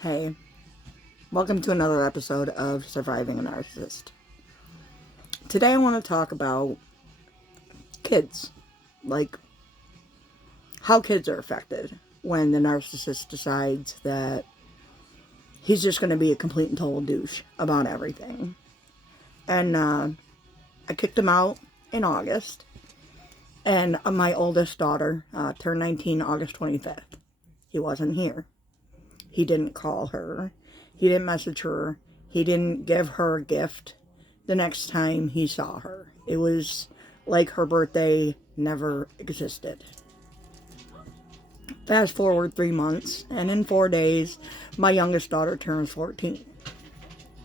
Hey, welcome to another episode of Surviving a Narcissist. Today I want to talk about kids, like how kids are affected when the narcissist decides that he's just going to be a complete and total douche about everything. And I kicked him out in August, and my oldest daughter turned 19 August 25th. He wasn't here. He didn't call her. He didn't message her. He didn't give her a gift the next time he saw her. It was like her birthday never existed. Fast forward 3 months, and in 4 days, my youngest daughter turns 14.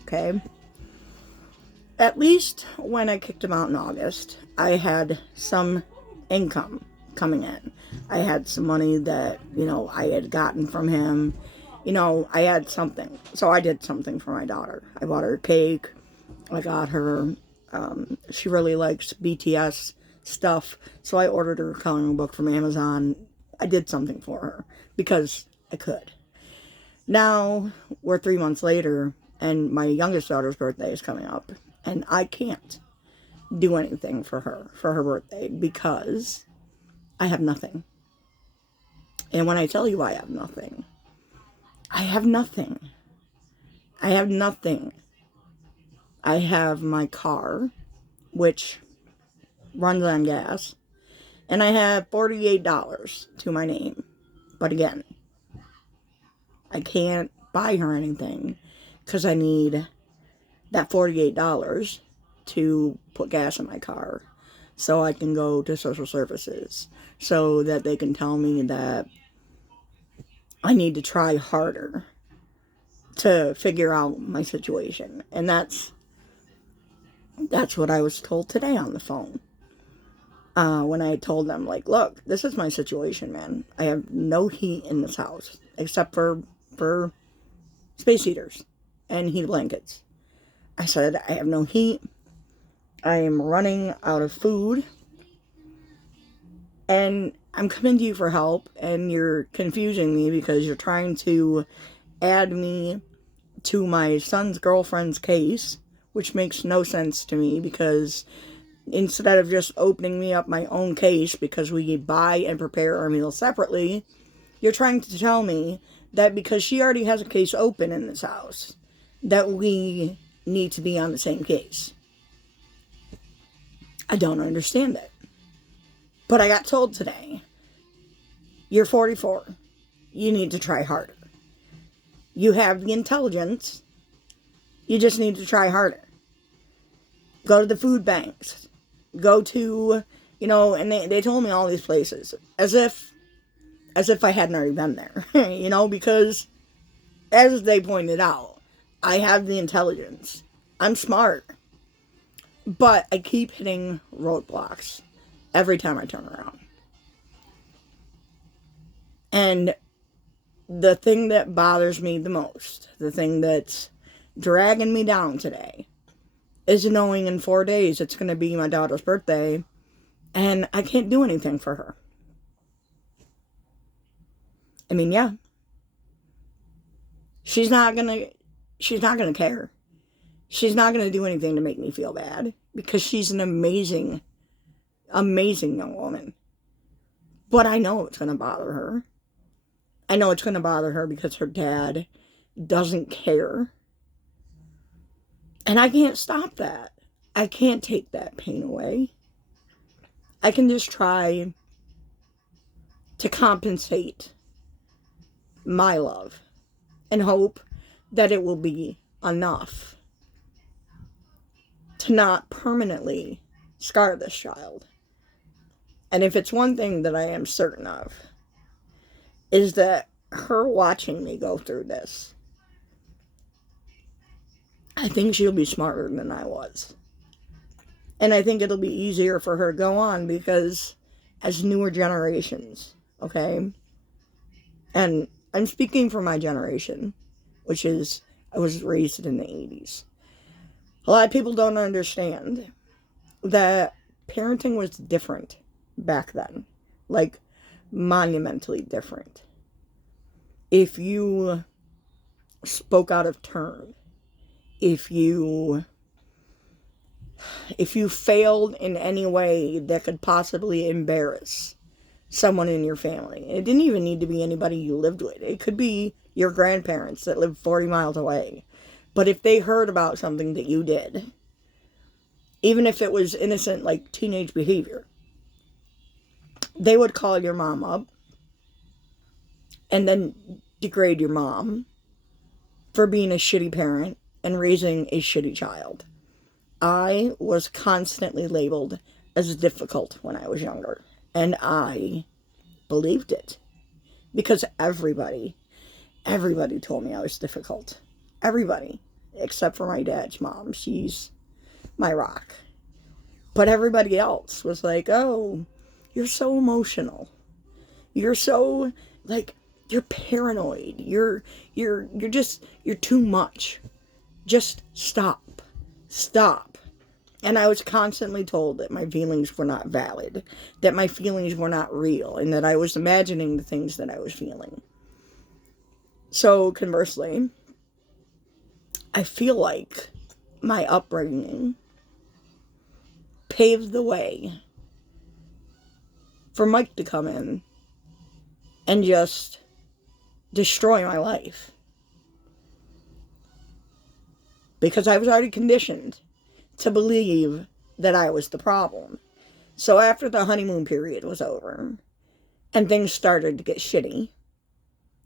Okay? At least when I kicked him out in August, I had some income coming in. I had some money that, I had gotten from him. I had something. So I did something for my daughter. I bought her a cake. I got her, she really likes BTS stuff. So I ordered her a coloring book from Amazon. I did something for her because I could. Now we're 3 months later and my youngest daughter's birthday is coming up. And I can't do anything for her birthday because I have nothing. And when I tell you I have nothing, I have nothing. I have nothing. I have my car, which runs on gas, and I have $48 to my name. But again, I can't buy her anything because I need that $48 to put gas in my car so I can go to social services so that they can tell me that I need to try harder to figure out my situation. And that's what I was told today on the phone. When I told them, like, look, this is my situation, man. I have no heat in this house except for space heaters and heat blankets. I said, I have no heat. I am running out of food. And I'm coming to you for help, and you're confusing me because you're trying to add me to my son's girlfriend's case, which makes no sense to me because instead of just opening me up my own case because we buy and prepare our meals separately, you're trying to tell me that because she already has a case open in this house, that we need to be on the same case. I don't understand it. But I got told today, you're 44. You need to try harder. You have the intelligence. You just need to try harder. Go to the food banks. Go to, and they told me all these places. As if I hadn't already been there. Because as they pointed out, I have the intelligence. I'm smart. But I keep hitting roadblocks every time I turn around. And the thing that bothers me the most, the thing that's dragging me down today, is knowing in 4 days it's going to be my daughter's birthday and I can't do anything for her. I mean, yeah. She's not going to care. She's not going to do anything to make me feel bad because she's an amazing, amazing young woman. But I know it's going to bother her. I know it's going to bother her because her dad doesn't care. And I can't stop that. I can't take that pain away. I can just try to compensate my love and hope that it will be enough to not permanently scar this child. And if it's one thing that I am certain of, is that her watching me go through this, I think she'll be smarter than I was. And I think it'll be easier for her to go on because as newer generations, okay? And I'm speaking for my generation, which is, I was raised in the 80s. A lot of people don't understand that parenting was different back then. Like, monumentally different. If you spoke out of turn, if you failed in any way that could possibly embarrass someone in your family. It didn't even need to be anybody you lived with. It could be your grandparents that lived 40 miles away. But if they heard about something that you did, even if it was innocent, like teenage behavior, they would call your mom up and then degrade your mom for being a shitty parent and raising a shitty child. I was constantly labeled as difficult when I was younger, and I believed it because everybody told me I was difficult. Everybody, except for my dad's mom. She's my rock. But everybody else was like, "Oh, you're so emotional. You're so, like, you're paranoid. You're too much. Just stop. Stop." And I was constantly told that my feelings were not valid, that my feelings were not real, and that I was imagining the things that I was feeling. So, conversely, I feel like my upbringing paved the way for Mike to come in and just destroy my life. Because I was already conditioned to believe that I was the problem. So after the honeymoon period was over and things started to get shitty,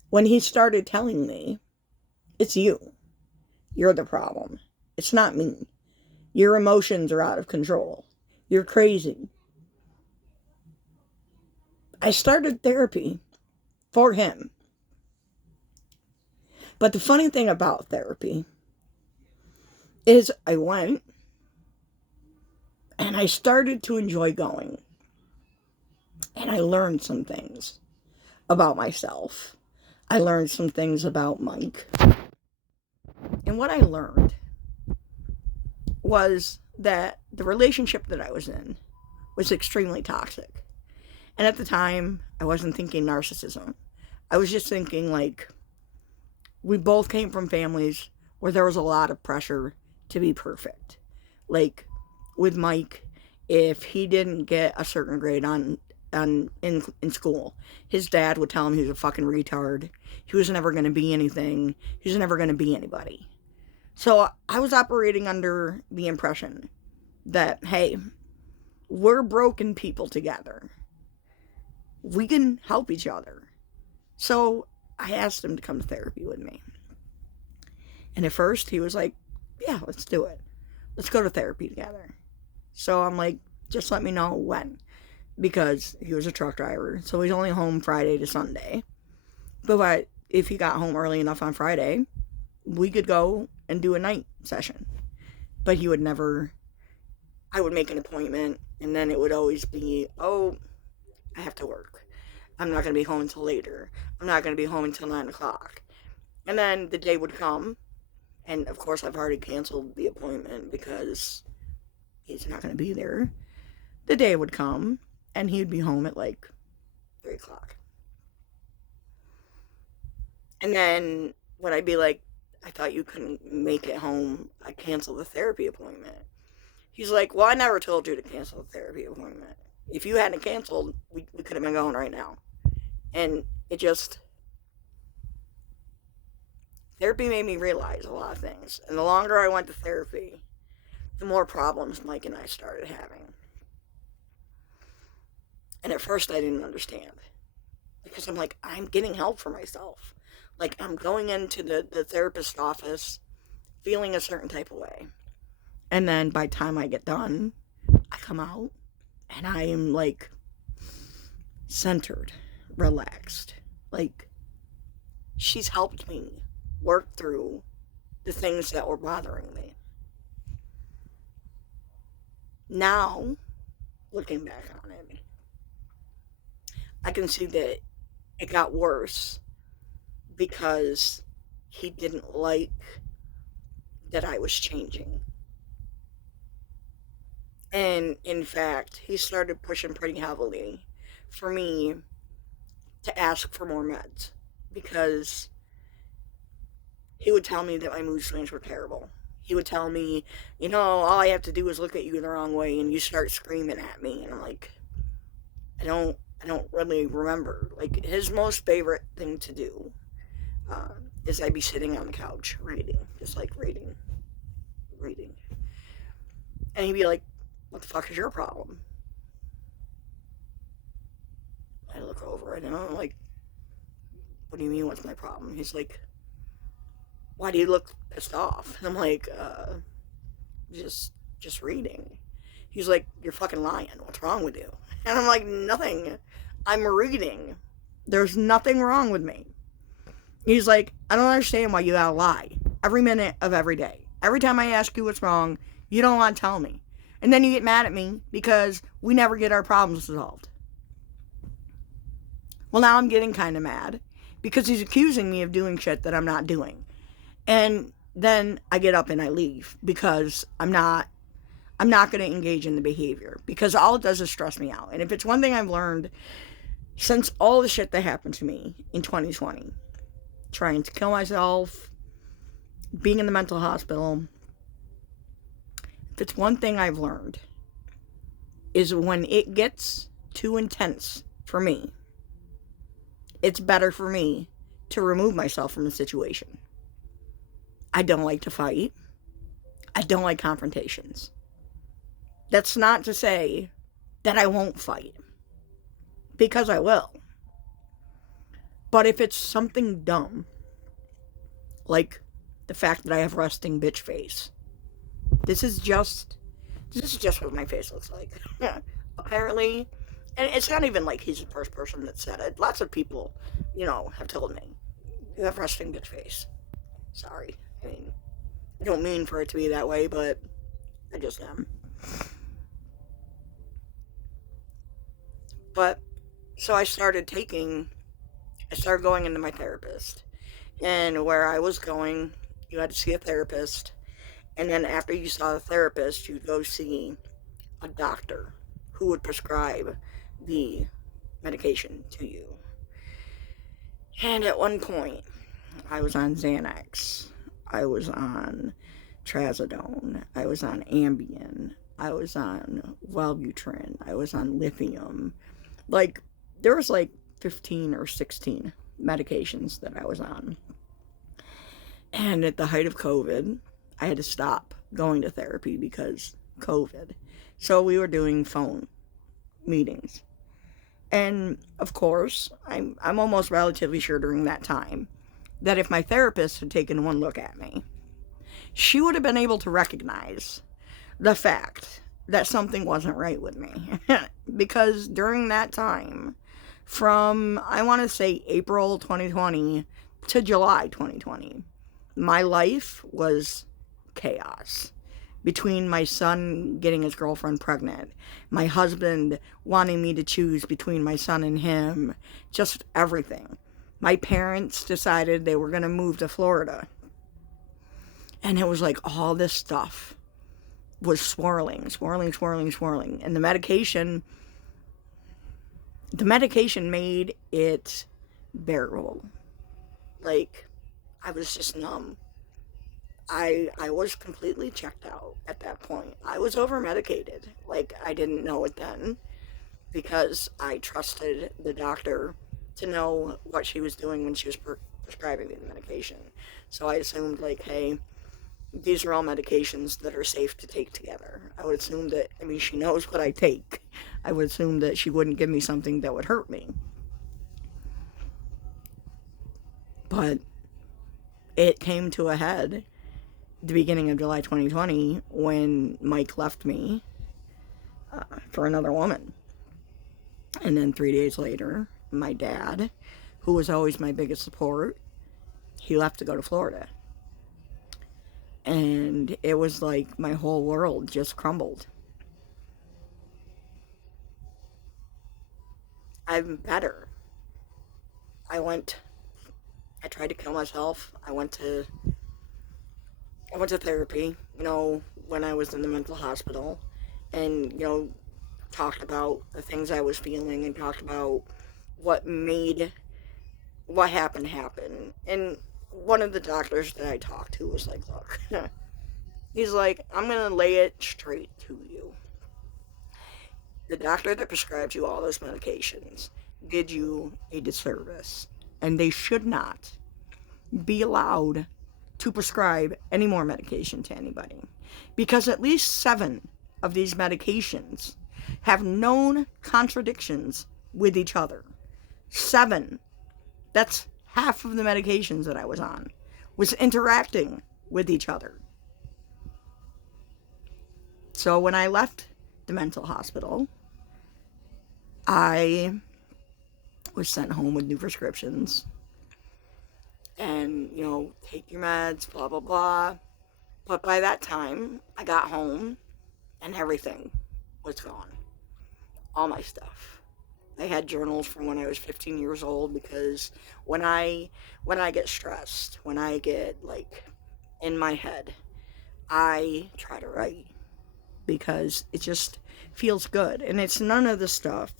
when he started telling me, "It's you. You're the problem. It's not me. Your emotions are out of control. You're crazy." I started therapy for him. But the funny thing about therapy is I went and I started to enjoy going. And I learned some things about myself. I learned some things about Mike. And what I learned was that the relationship that I was in was extremely toxic. And at the time, I wasn't thinking narcissism. I was just thinking, like, we both came from families where there was a lot of pressure to be perfect. Like, with Mike, if he didn't get a certain grade in school, his dad would tell him he was a fucking retard. He was never going to be anything. He was never going to be anybody. So I was operating under the impression that, hey, we're broken people together. We can help each other. So I asked him to come to therapy with me. And at first he was like, "Yeah, let's do it. Let's go to therapy together." So I'm like, "Just let me know when." Because he was a truck driver. So he's only home Friday to Sunday. But if he got home early enough on Friday, we could go and do a night session. But he would never, I would make an appointment, and then it would always be, "Oh, I have to work. I'm not going to be home until later. I'm not going to be home until 9 o'clock. And then the day would come, and of course I've already canceled the appointment because he's not going to be there. The day would come, and he'd be home at like 3 o'clock. And then when I'd be like, "I thought you couldn't make it home. I canceled the therapy appointment." He's like, "Well, I never told you to cancel the therapy appointment. If you hadn't canceled, we could have been going right now." And it just, therapy made me realize a lot of things. And the longer I went to therapy, the more problems Mike and I started having. And at first I didn't understand. Because I'm like, I'm getting help for myself. Like, I'm going into the therapist's office feeling a certain type of way. And then by the time I get done, I come out and I am like centered, relaxed. Like, she's helped me work through the things that were bothering me. Now, looking back on it, I can see that it got worse because he didn't like that I was changing. And in fact, he started pushing pretty heavily for me to ask for more meds because he would tell me that my mood swings were terrible. He would tell me, all I have to do is look at you the wrong way and you start screaming at me. And I'm like, I don't really remember. Like, his most favorite thing to do is I'd be sitting on the couch reading, just like reading. And he'd be like, what the fuck is your problem? I look over at him, I'm like, what do you mean, what's my problem? He's like, why do you look pissed off? And I'm like, just reading. He's like, you're fucking lying. What's wrong with you? And I'm like, nothing. I'm reading. There's nothing wrong with me. He's like, I don't understand why you gotta lie every minute of every day. Every time I ask you what's wrong, you don't want to tell me. And then you get mad at me because we never get our problems solved. Well, now I'm getting kind of mad because he's accusing me of doing shit that I'm not doing. And then I get up and I leave because I'm not going to engage in the behavior because all it does is stress me out. And if it's one thing I've learned since all the shit that happened to me in 2020, trying to kill myself, being in the mental hospital, if it's one thing I've learned is when it gets too intense for me, it's better for me to remove myself from the situation. I don't like to fight. I don't like confrontations. That's not to say that I won't fight, because I will. But if it's something dumb, like the fact that I have resting bitch face, this is just what my face looks like. Apparently, and it's not even like he's the first person that said it. Lots of people, have told me, you have resting bitch face. Sorry. I mean, I don't mean for it to be that way, but I just am. But, so I started going into my therapist. And where I was going, you had to see a therapist. And then after you saw the therapist, you'd go see a doctor who would prescribe the medication to you. And at one point, I was on Xanax. I was on Trazodone. I was on Ambien. I was on Wellbutrin. I was on lithium. Like, there was like 15 or 16 medications that I was on. And at the height of COVID, I had to stop going to therapy because COVID. So we were doing phone meetings. And of course, I'm almost relatively sure during that time that if my therapist had taken one look at me, she would have been able to recognize the fact that something wasn't right with me. Because during that time, from, I want to say, April 2020 to July 2020, my life was chaos. Between my son getting his girlfriend pregnant, my husband wanting me to choose between my son and him, just everything. My parents decided they were going to move to Florida. And it was like all this stuff was swirling. And the medication made it bearable. Like, I was just numb. I was completely checked out at that point. I was over-medicated. Like, I didn't know it then because I trusted the doctor to know what she was doing when she was prescribing me the medication. So I assumed, like, hey, these are all medications that are safe to take together. I would assume that, she knows what I take. I would assume that she wouldn't give me something that would hurt me. But it came to a head the beginning of July 2020 when Mike left me for another woman. And then 3 days later, my dad, who was always my biggest support, he left to go to Florida. And it was like my whole world just crumbled. I'm better. I tried to kill myself. I went to therapy, when I was in the mental hospital, and, talked about the things I was feeling and talked about what happened happen. And one of the doctors that I talked to was like, look, he's like, I'm going to lay it straight to you. The doctor that prescribed you all those medications did you a disservice, and they should not be allowed to prescribe any more medication to anybody, because at least 7 of these medications have known contradictions with each other. 7. That's half of the medications that I was on was interacting with each other. So when I left the mental hospital, I was sent home with new prescriptions. And, take your meds, blah, blah, blah. But by that time, I got home and everything was gone. All my stuff. I had journals from when I was 15 years old, because when I get stressed, when I get, in my head, I try to write, because it just feels good. And it's none of the stuff.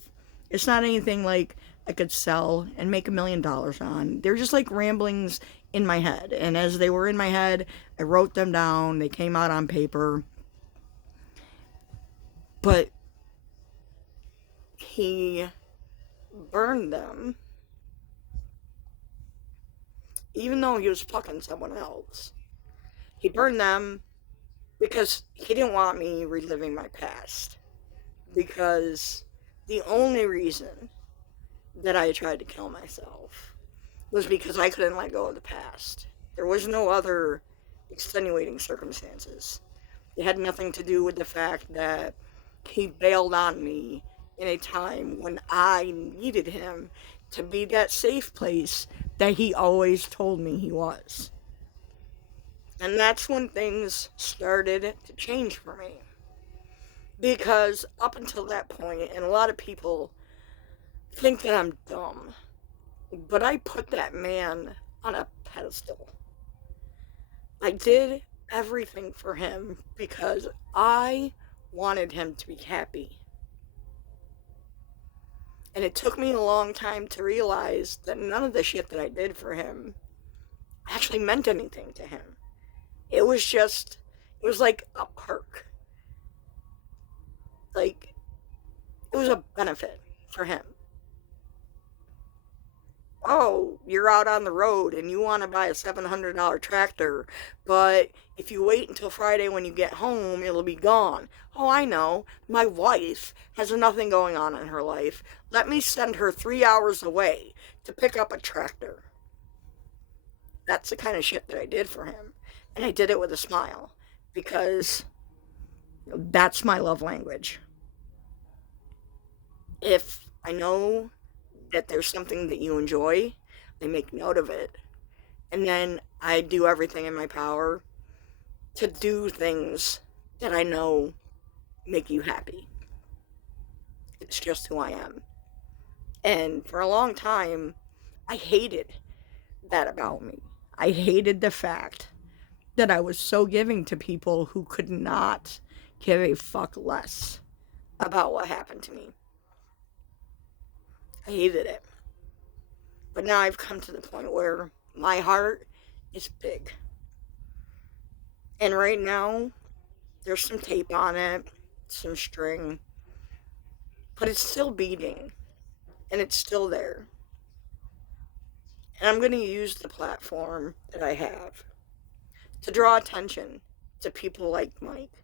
It's not anything like I could sell and make $1 million on. They're just like ramblings in my head. And as they were in my head, I wrote them down. They came out on paper. But he burned them, even though he was fucking someone else. He burned them because he didn't want me reliving my past. Because the only reason that I tried to kill myself was because I couldn't let go of the past. There was no other extenuating circumstances. It had nothing to do with the fact that he bailed on me in a time when I needed him to be that safe place that he always told me he was. And that's when things started to change for me. Because up until that point, and a lot of people think that I'm dumb, but I put that man on a pedestal. I did everything for him because I wanted him to be happy. And it took me a long time to realize that none of the shit that I did for him actually meant anything to him. It was like a perk. Like, it was a benefit for him. Oh, you're out on the road and you want to buy a $700 tractor, but if you wait until Friday when you get home, it'll be gone. Oh, I know. My wife has nothing going on in her life. Let me send her 3 hours away to pick up a tractor. That's the kind of shit that I did for him. And I did it with a smile, because that's my love language. If I know that there's something that you enjoy, I make note of it. And then I do everything in my power to do things that I know make you happy. It's just who I am. And for a long time, I hated that about me. I hated the fact that I was so giving to people who could not give a fuck less about what happened to me. I hated it. But now I've come to the point where my heart is big. And right now, there's some tape on it, some string, but it's still beating, and it's still there. And I'm going to use the platform that I have to draw attention to people like Mike.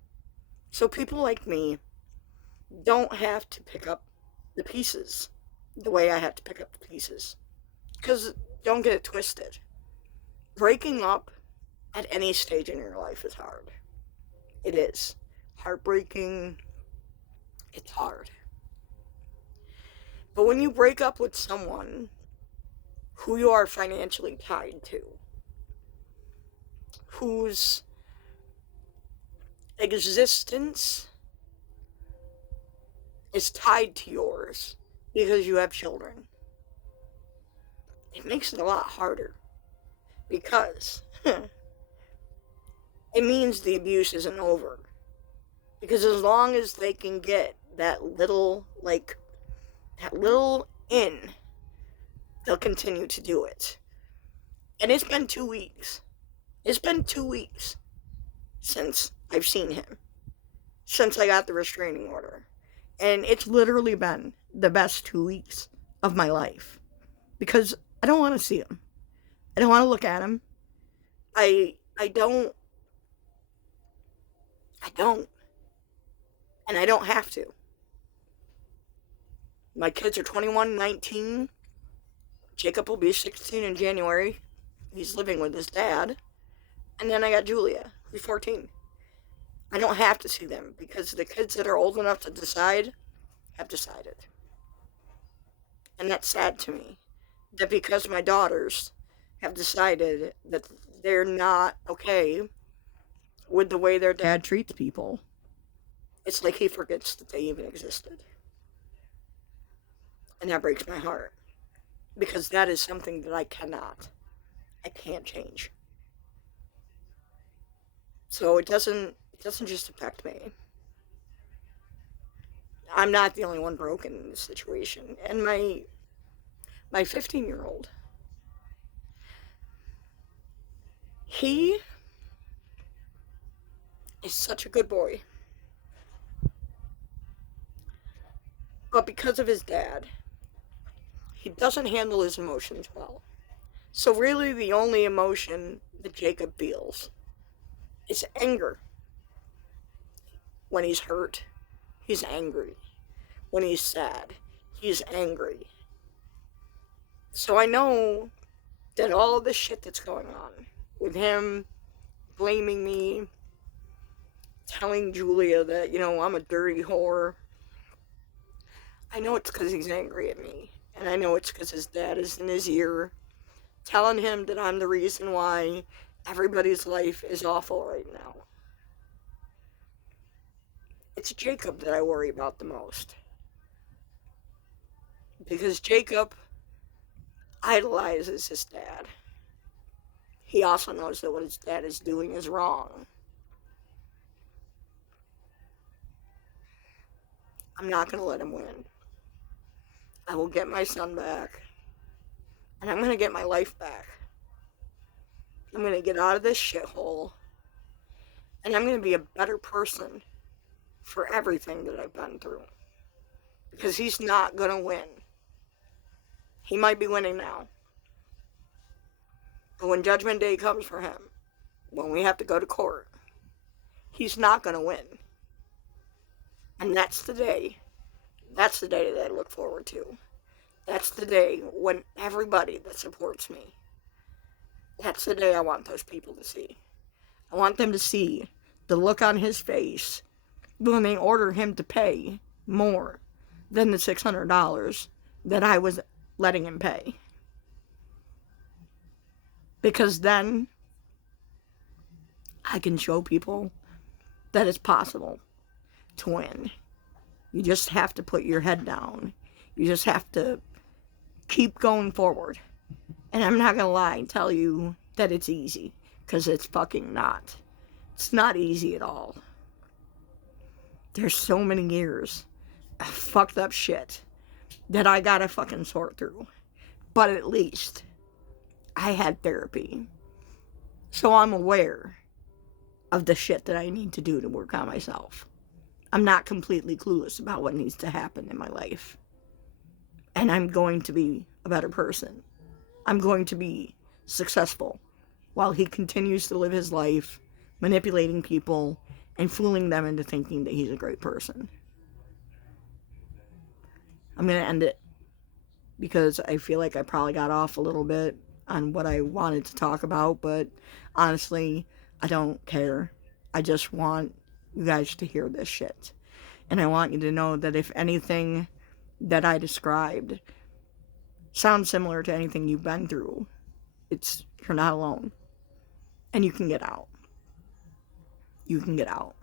So people like me don't have to pick up the pieces the way I have to pick up the pieces. Because don't get it twisted. Breaking up at any stage in your life is hard. It is. Heartbreaking. It's hard. But when you break up with someone who you are financially tied to, whose existence is tied to yours because you have children, it makes it a lot harder, because it means the abuse isn't over. Because as long as they can get that little in, they'll continue to do it. And it's been 2 weeks. It's been 2 weeks since I've seen him, since I got the restraining order. And it's literally been the best 2 weeks of my life because I don't want to see him. I don't want to look at him. I don't. I don't. And I don't have to. My kids are 21, 19. Jacob will be 16 in January. He's living with his dad. And then I got Julia, who's 14. I don't have to see them because the kids that are old enough to decide have decided. And that's sad to me. That because my daughters have decided that they're not okay with the way their dad treats people, it's like he forgets that they even existed. And that breaks my heart. Because that is something that I can't change. So it doesn't just affect me. I'm not the only one broken in this situation. And my 15-year-old, he is such a good boy. But because of his dad, he doesn't handle his emotions well. So really the only emotion that Jacob feels is anger. When he's hurt, he's angry. When he's sad, he's angry. So I know that all the shit that's going on with him blaming me, telling Julia that, I'm a dirty whore, I know it's because he's angry at me. And I know it's because his dad is in his ear telling him that I'm the reason why everybody's life is awful right now. It's Jacob that I worry about the most. Because Jacob idolizes his dad. He also knows that what his dad is doing is wrong. I'm not going to let him win. I will get my son back. And I'm going to get my life back. I'm going to get out of this shithole. And I'm going to be a better person for everything that I've been through. Because he's not going to win. He might be winning now. But when Judgment Day comes for him, when we have to go to court, he's not going to win. And that's the day that I look forward to. That's the day when everybody that supports me, that's the day I want those people to see. I want them to see the look on his face when they order him to pay more than the $600 that I was letting him pay. Because then I can show people that it's possible to win. You just have to put your head down. You just have to keep going forward. And I'm not going to lie and tell you that it's easy. Because it's fucking not. It's not easy at all. There's so many years of fucked up shit that I gotta fucking sort through. But at least I had therapy. So I'm aware of the shit that I need to do to work on myself. I'm not completely clueless about what needs to happen in my life. And I'm going to be a better person. I'm going to be successful while he continues to live his life manipulating people and fooling them into thinking that he's a great person. I'm going to end it because I feel like I probably got off a little bit on what I wanted to talk about, but honestly, I don't care. I just want you guys to hear this shit. And I want you to know that if anything that I described sounds similar to anything you've been through, you're not alone. And you can get out. You can get out.